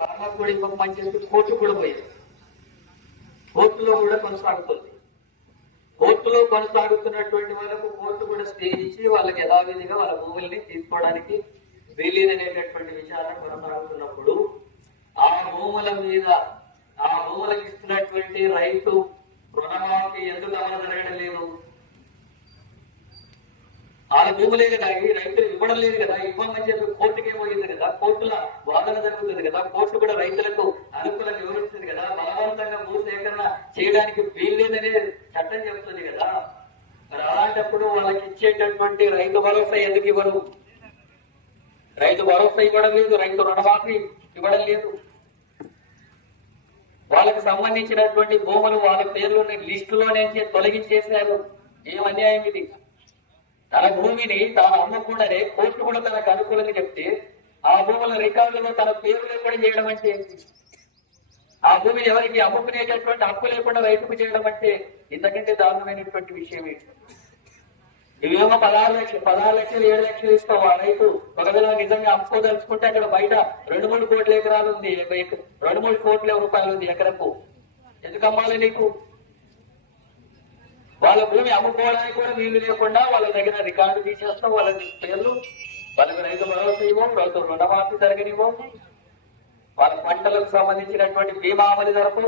Farmer కూడా ఇవ్వకమని చెప్పి court కూడా పోయింది. కోర్టులో కూడా కొనసాగుతుంది. కోర్టులో కొనసాగుతున్నటువంటి వాళ్ళకు కోర్టు కూడా స్టే ఇచ్చి వాళ్ళకి యథావిధిగా వాళ్ళ భూముల్ని తీసుకోవడానికి వీలేదనేటటువంటి విచారణ కొనసాగుతున్నప్పుడు ఆ భూముల మీద ఆ భూములకు ఇస్తున్నటువంటి రైతు రుణమాఫీ ఎందుకు అమలు జరగడం లేదు? వాళ్ళ భూములే కదా, ఈ రైతులు ఇవ్వడం లేదు కదా, ఇవ్వమని చెప్పి కోర్టుకే పోయింది కదా, కోర్టుల వాదన జరుగుతుంది కదా, కోర్టు కూడా రైతులకు అనుకూలంగా వివరిస్తుంది కదా, బలవంతంగా భూసేకరణ చేయడానికి వీల్లేదనే చట్టం చెబుతుంది కదా. మరి అలాంటప్పుడు వాళ్ళకి ఇచ్చేటటువంటి రైతు భరోసా ఎందుకు ఇవ్వరు? రైతు భరోసా ఇవ్వడం లేదు, రైతు రుణమాఫీ ఇవ్వడం లేదు. వాళ్ళకి సంబంధించినటువంటి భూములు వాళ్ళ పేర్లోని లిస్టులో నుంచి తొలగించేశారు. ఏం అన్యాయం ఇది? తన భూమిని తాను అమ్మకుండానే కోర్టు కూడా తనకు అనుకూలంగా చెప్తే ఆ భూముల రికార్డులో తన పేరు లేకుండా చేయడం అంటే, ఆ భూమిని ఎవరికి అమ్ముకునేటటువంటి హక్కు లేకుండా రైతుకు చేయడం అంటే ఇంతకంటే దారుణమైనటువంటి విషయం ఏంటి? ఇవేమో 16 లక్షలు 7 లక్షలు ఇస్తావు. ఆ రైతు ఒకవేళ నిజంగా అమ్ముకోదలుచుకుంటే అక్కడ బయట 2-3 కోట్ల ఎకరాలు ఉంది, 2-3 కోట్ల రూపాయలు ఉంది ఎకరకు. ఎందుకు అమ్మాలి నీకు? వాళ్ళ భూమి అమ్ముకోవడానికి కూడా వీలు లేకుండా వాళ్ళ దగ్గర రికార్డు తీసేస్తాం, వాళ్ళ పేర్లు, వాళ్ళకి రైతు భరోసా ఇవ్వం, రైతు రుణమాఫీ జరగనివ్వం, వాళ్ళ పంటలకు సంబంధించినటువంటి బీమా అమలు జరపం.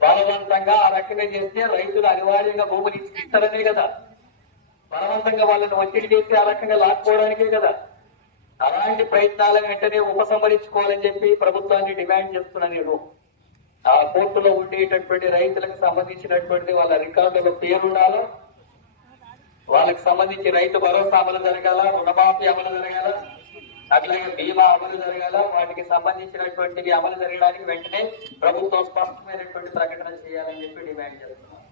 బలవంతంగా ఆ రకంగా చేస్తే రైతులు అనివార్యంగా భూములు ఇస్తారనే కదా, బలవంతంగా వాళ్ళని ఒత్తిడి చేసి ఆ రకంగా లాక్కోవడానికే కదా. అలాంటి ప్రయత్నాలను వెంటనే ఉపసంహరించుకోవాలని చెప్పి ప్రభుత్వాన్ని డిమాండ్ చేస్తున్నాను నేను. ఆ కోర్టులో ఉండేటటువంటి రైతులకు సంబంధించినటువంటి వాళ్ళ రికార్డులో పేరుండాలో, వాళ్ళకి సంబంధించి రైతు భరోసా అమలు జరగాల, రుణమాఫీ అమలు జరగాల, అట్లాగే బీమా అమలు జరగాల. వాటికి సంబంధించినటువంటివి అమలు జరగడానికి వెంటనే ప్రభుత్వం స్పష్టమైనటువంటి ప్రకటన చేయాలని చెప్పి డిమాండ్ చేస్తున్నాం.